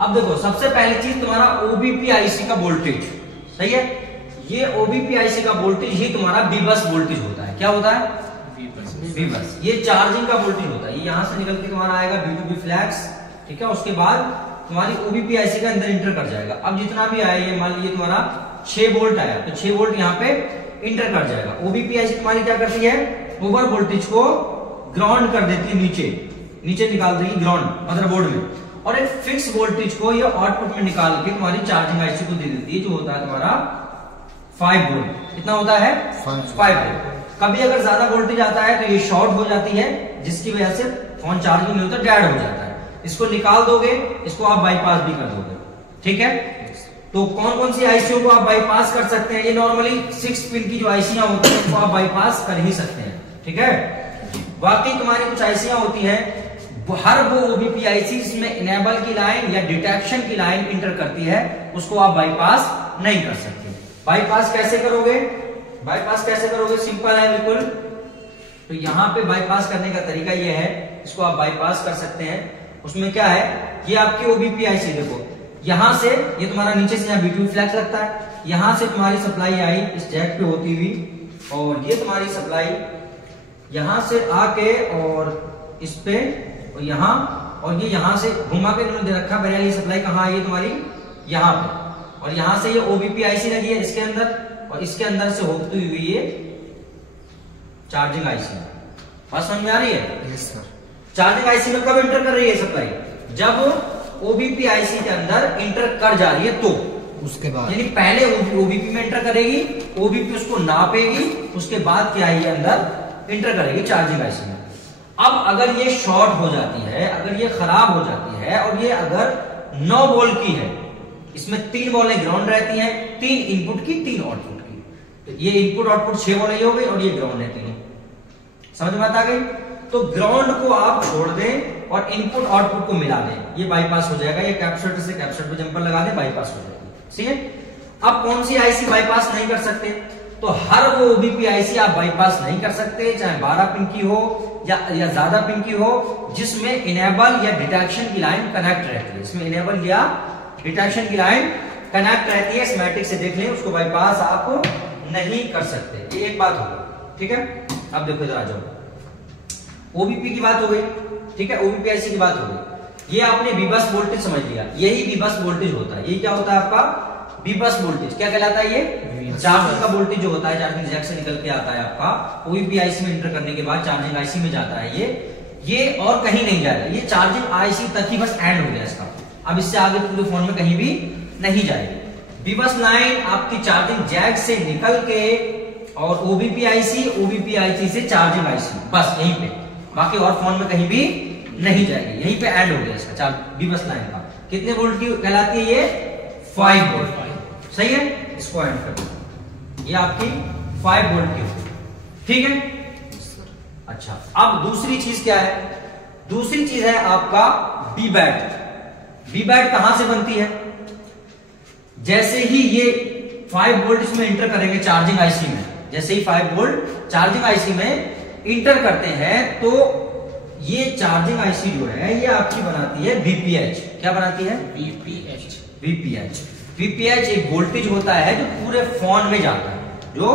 अब देखो सबसे पहली चीज तुम्हारा ओबीपी आईसी का वोल्टेज, सही है, ये ओबीपी आईसी का वोल्टेज ही तुम्हारा बीबस वोल्टेज होता है। क्या होता है? बीबस। ये चार्जिंग का वोल्टेज होता है, ये यहां से निकल के तुम्हारा आएगा B2B फ्लैग्स, ठीक है, उसके बाद तुम्हारी ओबीपी आईसी के अंदर इंटर कर जाएगा। अब जितना भी आया, ये मान लीजिए तुम्हारा 6 वोल्ट आया, तो 6 वोल्ट यहाँ पे इंटर कर जाएगा। ओबीपी आईसी तुम्हारी क्या करती है? ओवर वोल्टेज को ग्राउंड कर देती है, नीचे निकाल देगी ग्राउंड मदरबोर्ड में, और एक फिक्स वोल्टेज को ये आउटपुट में निकाल के तुम्हारी चार्जिंग आईसी को दे देती है, जो होता है तुम्हारा 5 वोल्ट। कितना होता है? 5 वोल्ट। कभी अगर ज्यादा वोल्टेज आता है तो ये शॉर्ट हो जाती है, जिसकी वजह से फोन चार्जिंग नहीं होता, डेड हो जाता है। इसको निकाल दोगे, इसको आप बाईपास भी कर दोगे, ठीक है। तो कौन कौन सी आईसीओ को आप बाईपास कर सकते हैं? ये नॉर्मली 6 पिन की जो आईसीयां होती है उनको आप बाईपास कर ही सकते हैं, ठीक है। बाकी तुम्हारी कुछ आईसीयां होती है, हर वो ओबीपी आईसी जिसमें इनेबल की लाइन या डिटेक्शन की लाइन इंटर करती है, उसको आप बाईपास नहीं कर सकते। बाईपास कैसे करोगे? बाईपास कैसे करोगे? सिंपल है बिल्कुल। तो यहां पे बाईपास करने का तरीका ये है, इसको आप बाईपास कर सकते हैं। उसमें क्या है, ये आपकी ओबीपी आईसी देखो, यहां से ये तुम्हारा नीचे से यहाँ B2B फ्लैग लगता है, यहां से तुम्हारी सप्लाई आई इस जैक पे होती हुई, और ये तुम्हारी सप्लाई यहां से आके और इस पे और यहां, और ये यहां से घुमा के इन्होंने दे रखा है। ये सप्लाई कहाँ आई है तुम्हारी? यहां पे, और यहां से ये ओबीपी आईसी लगी है इसके अंदर, और इसके अंदर से होती हुई ये चार्जिंग आईसी। बात समझ में आ रही है? Yes sir. चार्जिंग आईसी में कब इंटर कर रही है सप्लाई? जब ओबीपी आईसी के अंदर इंटर कर जा रही है तो, उसके बाद यानी पहले ओबीपी में इंटर करेगी, ओबीपी उसको नापेगी, उसके बाद क्या है, ये अंदर इंटर करेगी चार्जिंग आईसी में। अब अगर ये शॉर्ट हो जाती है, अगर ये खराब हो जाती है, और ये अगर 9 वोल्ट की है, इसमें 3 वोल्टें ग्राउंड रहती हैं, 3 इनपुट की 3 आउटपुट की, तो ये इनपुट आउटपुट 6 वोल्ट हो गई, और ये ग्राउंड है तीनों। समझ में आ गई? तो ग्राउंड को आप छोड़ दें और इनपुट आउटपुट को मिला दें, ये बाईपास हो जाएगा। ये कैपेसिटर से कैपेसिटर पे जंपर लगा दें, बाईपास हो जाएगी, ठीक है। अब कौन सी आईसी बाईपास नहीं कर सकते? तो हर वो ओबीपी आईसी आप बाईपास नहीं कर सकते, चाहे 12 पिन की हो या ज्यादा पिन की हो, जिसमें इनेबल या डिटेक्शन की लाइन कनेक्ट रहती है। इसमें इनेबल या डिटेक्शन की लाइन कनेक्ट रहती है, स्कीमेटिक से देख लें, उसको बाईपास आप नहीं कर सकते। ये एक बात होगी, ठीक है। अब देखो इधर आ जाओ, ओबीपी की बात हो गई, ठीक है, ओबीपी आईसी की बात हो गई। ये आपने बीबस वोल्टेज समझ लिया, यही बीबस वोल्टेज होता है। ये क्या होता है आपका? बीबस वोल्टेज। क्या कहलाता है? ये चार्जिंग का वोल्टेज जो होता है, चार्जिंग जैक से निकल के आता है आपका, ओबीपी आईसी में इंटर करने के बाद चार्जिंग आईसी में जाता है। ये और कहीं नहीं जाएगा, ये चार्जिंग आईसी तक ही बस एंड हो गया इसका। अब इससे आगे पूरे फोन में कहीं भी नहीं जाएगी। बीबस लाइन आपकी चार्जिंग जैक से निकल के और ओबीपी आईसी से चार्जिंग आईसी, बस यहीं पे, बाकी और फोन में कहीं भी नहीं जाएगी, यहीं पे एंड हो गया इसका बीबस लाइन का। कितने वोल्ट की कहलाती है ये? 5 वोल्ट, सही है। इसको एंड कर दो, ये आपकी 5 वोल्ट की होगी, ठीक है। अच्छा, अब दूसरी चीज क्या है? दूसरी चीज है आपका बी बैट। बी बैट कहां से बनती है? जैसे ही ये 5 वोल्ट इसमें इंटर करेंगे चार्जिंग आईसी में, जैसे ही 5 वोल्ट चार्जिंग आईसी में इंटर करते हैं, तो ये चार्जिंग आईसी जो है ये आपकी बनाती है वीपीएच। क्या बनाती है? वीपीएच। वीपीएच एक वोल्टेज होता है जो पूरे फोन में जाता है, जो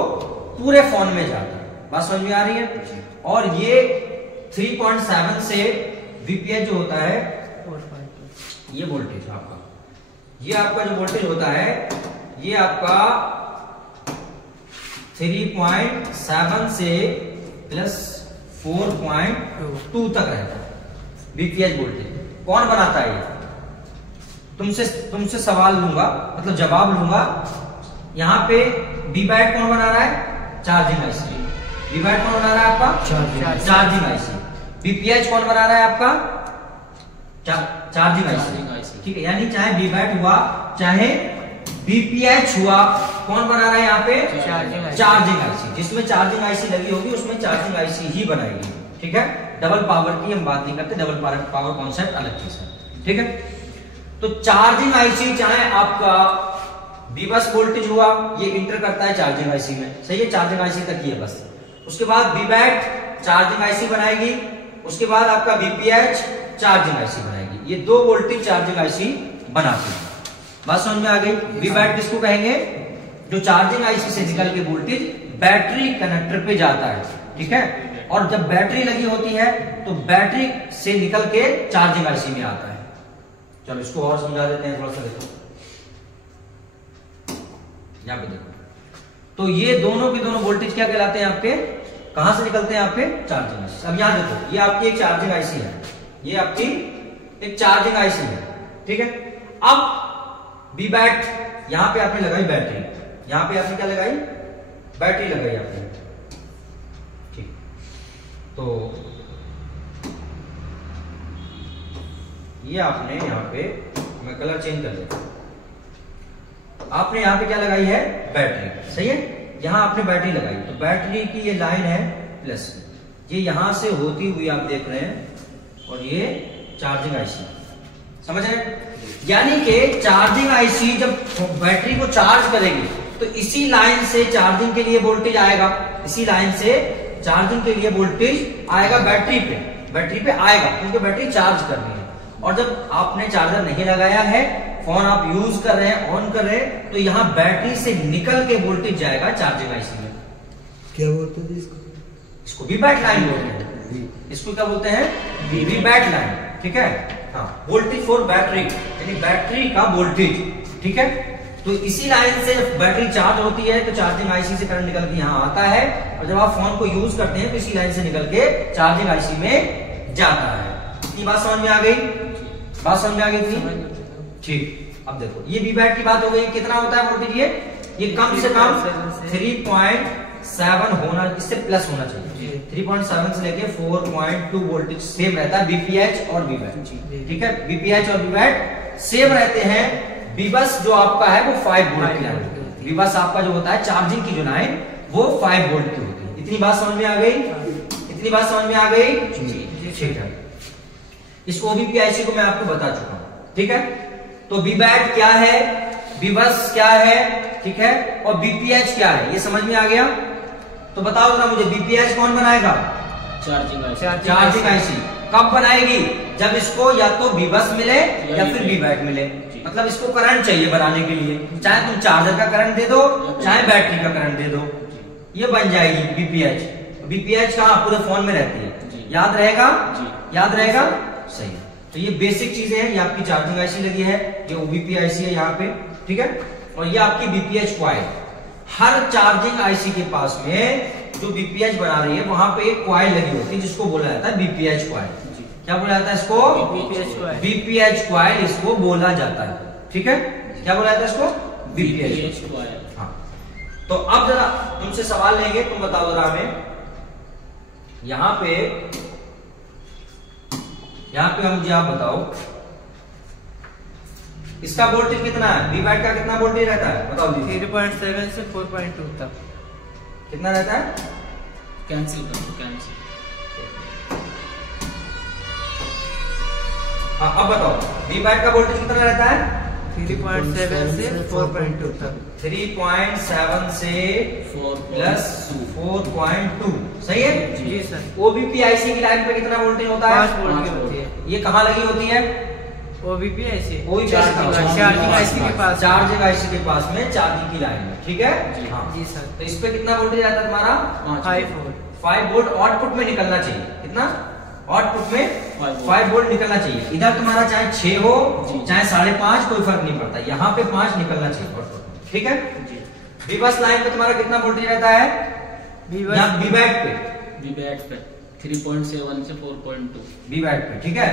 पूरे फोन में जाता है। बात समझ में आ रही है? और ये 3.7 से वीपीएच जो होता है, ये वोल्टेज आपका, ये आपका जो वोल्टेज होता है, ये आपका 3.7 से प्लस 4.2 तक रहता है वीपीएच वोल्टेज। कौन बनाता है ये? तुमसे सवाल लूंगा, मतलब जवाब लूंगा। यहां पे बी बैट कौन बना रहा है? Charging IC. बी बैट कौन बना रहा है आपका? Charging IC. बीपीएच कौन बना रहा है आपका? चार्जिंग आईसी, ठीक है। यानी चाहे बी बैट हुआ चाहे बीपीएच हुआ, कौन बना रहा है यहाँ पे? Charging IC. जिसमें चार्जिंग आईसी लगी होगी उसमें चार्जिंग आईसी ही बनाएगी, ठीक है। डबल पावर की हम बात नहीं करते, डबल पावर कॉन्सेप्ट अलग चीज है, ठीक है। तो चार्जिंग आईसी चाहे आपका बीबस वोल्टेज हुआ, ये इंटर करता है चार्जिंग आईसी में, सही है, चार्जिंग आईसी तक ही है बस। उसके बाद बी बैट चार्जिंग आईसी बनाएगी, उसके बाद आपका बीपीएच चार्जिंग आईसी बनाएगी। ये 2 वोल्टेज चार्जिंग आईसी बनाते हैं। बात समझ में आ गई? वी बैट किसको कहेंगे? जो चार्जिंग आईसी से निकल के वोल्टेज बैटरी कनेक्टर पे जाता है, ठीक है। और जब बैटरी लगी होती है तो बैटरी से निकल के चार्जिंग आईसी में आता है। चलो इसको और समझा देते हैं, थोड़ा सा देखो यहां पे देखो। तो ये दोनों के दोनों वोल्टेज क्या कहलाते हैं आपके? कहां से निकलते हैं आपके? Charging IC. अब यहां देखो, ये आपकी एक चार्जिंग आईसी है, ये आपकी एक चार्जिंग आईसी है, ठीक है। अब वी बैट यहां पे आपने लगाई बैटरी, यहां पे आपने क्या लगाई? बैटरी लगाई आपने, ठीक। तो ये आपने यहां पे, मैं कलर चेंज कर लेता हूं, आपने यहां पे क्या लगाई है? बैटरी, सही है। यहां आपने बैटरी लगाई, तो बैटरी की ये लाइन है प्लस, ये यहां से होती हुई आप देख रहे हैं, और ये चार्जिंग आईसी, समझ रहे हैं? यानी कि चार्जिंग आईसी जब बैटरी को चार्ज करेगी तो इसी लाइन से चार्जिंग के लिए वोल्टेज आएगा, इसी लाइन से चार्जिंग के लिए वोल्टेज आएगा बैटरी पे आएगा, क्योंकि बैटरी चार्ज कर रही है। और जब आपने चार्जर नहीं लगाया है, फोन आप यूज कर रहे हैं, ऑन कर रहे हैं, तो यहां बैटरी से निकल के वोल्टेज जाएगा चार्जिंग आईसी में। क्या बोलते हैं इसको? इसको वी बैट लाइन बोलते हैं, इसको क्या बोलते हैं? वी बैट लाइन, ठीक है। हाँ, वोल्टेज फॉर बैटरी, यानी बैटरी का वोल्टेज, ठीक है। तो इसी लाइन से जब बैटरी चार्ज होती है तो चार्जिंग आईसी से करंट निकल के यहाँ आता है, और जब आप फोन को यूज करते हैं तो इसी लाइन से निकल के चार्जिंग आईसी में जाता है। इतनी बात समझ में आ गई? बात समझ में आ गई थी? ठीक। अब देखो, ये वी बैट की बात हो गई। कितना होता है वोल्टेज? ये कम से कम 3.7 होना, इससे प्लस होना चाहिए। 3.7 से लेके 4.2 वोल्टेज सेम रहता है बीपीएच और वी बैट, ठीक है। बीपीएच और वी बैट सेम रहते हैं। बीबस जो आपका है वो 5 वोल्ट की लाइन होती है। बीबस आपका जो होता है चार्जिंग की जो लाइन, वो 5 वोल्ट की होती है। इतनी बात समझ में आ गई? इतनी बात समझ में आ गई? ठीक है। इस ओबीपी आईसी को मैं आपको बता चुका हूं, ठीक है। तो वी बैट क्या है, बीबस क्या है, ठीक है, और बीपीएच क्या है, ये समझ में आ गया? तो बताओ ना मुझे, बीपीएच कौन बनाएगा? Charging IC. कब बनाएगी? जब इसको या तो बीबस मिले या फिर वी बैट मिले। मतलब इसको करंट चाहिए बनाने के लिए, चाहे तुम चार्जर का करंट दे दो, चाहे बैटरी का करंट दे दो, ये बन जाएगी बीपीएच। बीपीएच कहाँ? पूरे फोन में रहती है। याद रहेगा? याद रहेगा? सही है। तो ये बेसिक चीजें हैं। ये आपकी चार्जिंग आईसी लगी है, ये ओबीपी आईसी है यहाँ पे, ठीक है। और ये आपकी बीपीएच कॉइल। हर चार्जिंग आईसी के पास में जो बीपीएच बना रही है वहां पे एक कॉइल लगी होती है, जिसको बोला जाता है बीपीएच कॉइल। क्या बोला जाता है इसको? बीपीएच कॉइल इसको बोला जाता है, ठीक है। क्या बोला जाता है इसको? BPH coil. हाँ, तो अब जरा तुमसे सवाल लेंगे, तुम बताओ जरा हमें, यहां पे मुझे आप बताओ, इसका वोल्टेज कितना है? वी बैट का कितना वोल्टेज रहता है? बताओ जी। 3.7 से 4.2 तक। कितना रहता है? कैंसिल कर दो, कैंसिल। हाँ, अब बताओ, वी बैट का वोल्टेज कितना रहता है? 3.7 से 4.2 तक। 3.7 से प्लस 4.2, सही है जी सर। ओबीपी आईसी की लाइन पे कितना वोल्टेज होता है? 5 वोल्ट की होती है। ये कहाँ लगी होती है? ओबीपी आईसी चार्जिंग आईसी के पास, चार्जिंग आईसी के पास में चार्जिंग की लाइन में, ठीक है। हाँ जी सर। तो इस पे कितना वोल्टेज आता है तुम्हारा? 5 वोल्ट। 5 वोल्ट आउटपुट में निकलना चाहिए। कितना? आउटपुट में 5 वोल्ट निकलना चाहिए। इधर तुम्हारा चाहे 6 हो चाहे 5.5, कोई फर्क नहीं पड़ता, यहाँ पे 5 निकलना चाहिए आउटपुट में, ठीक है। बीबस लाइन पे तुम्हारा कितना वोल्टेज रहता है? वी बैट पे 3.7 से 4.2 वी बैट पे, ठीक है।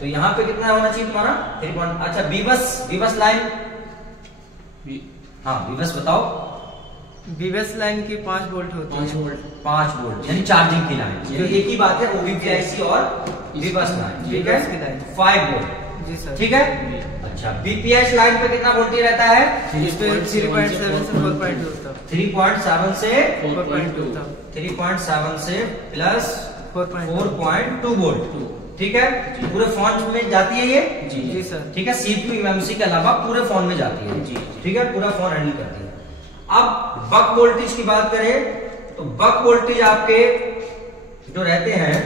तो यहाँ पे कितना होना चाहिए तुम्हारा? 3. अच्छा, बीबस लाइन, हाँ बीबस बताओ। बीबस लाइन की 5 वोल्ट होती है। 5 वोल्ट यानी चार्जिंग की लाइन, ये एक ही बात है, ओबीपी आईसी और बीबस लाइन, ठीक है। 5 वोल्ट, जी सर, ठीक है। अच्छा, बीपीएच लाइन पे कितना वोल्टेज रहता है? 3.7 से 4.2 तक। 3.7 से 4.2 तक। 3.7 से प्लस 4.2 वोल्ट, ठीक है। पूरे फोन में जाती है ये? जी सर, ठीक है। सीपीयू एमएमसी के अलावा पूरे फोन में जाती है, ठीक है। पूरा फोन हैंडल करती है। अब बक वोल्टेज की बात करें तो बक वोल्टेज आपके जो रहते हैं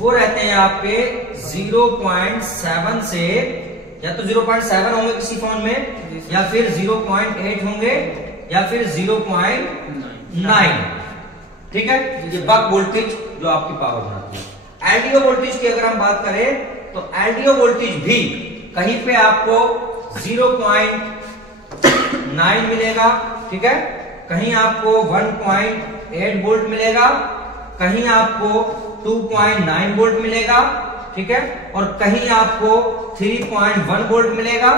वो रहते हैं आपके 0.7 से, या तो 0.7 होंगे किसी फोन में, या फिर 0.8 होंगे, या फिर 0.9। ठीक है, ये बक वोल्टेज जो आपकी पावर बनाती है। एलडीओ वोल्टेज की अगर हम बात करें तो एलडीओ वोल्टेज भी कहीं पे आपको 0.9 मिलेगा, ठीक है, कहीं आपको 1.8 वोल्ट मिलेगा, कहीं आपको 2.9 वोल्ट मिलेगा, ठीक है, और कहीं आपको 3.1 वोल्ट मिलेगा।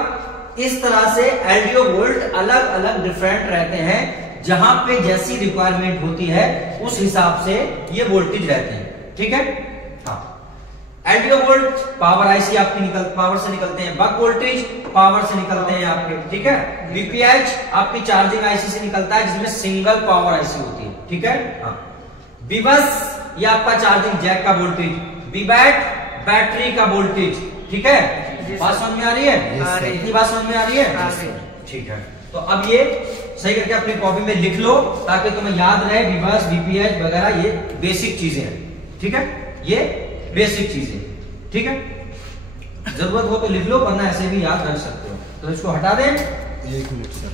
इस तरह से एलडीओ वोल्ट अलग अलग डिफरेंट रहते हैं, जहां पे जैसी रिक्वायरमेंट होती है उस हिसाब से ये वोल्टेज रहते हैं। ठीक है, हाँ, एलडीओ वोल्ट पावर आईसी आपकी पावर से निकलते हैं, बक वोल्टेज पावर से निकलते हैं आपके, ठीक है, बीपीएच आपकी चार्जिंग आईसी से निकलता है जिसमें सिंगल पावर आईसी होती है। ठीक है, हाँ, बीबस ये आपका चार्जिंग जैक का वोल्टेज, बीबैट बैटरी का वोल्टेज। ठीक है, बात समझ में आ रही है? इतनी बात समझ में आ रही है? ठीक है, तो अब ये सही करके अपनी कॉपी में लिख लो ताकि तुम्हें याद रहे बीबस बीपीएच वगैरह ये बेसिक चीजें हैं। ठीक है, ये बेसिक चीजें, ठीक है, जरूरत हो तो लिख लो, वरना ऐसे भी याद रख सकते हो। तो इसको हटा दें। 1 मिनट सर।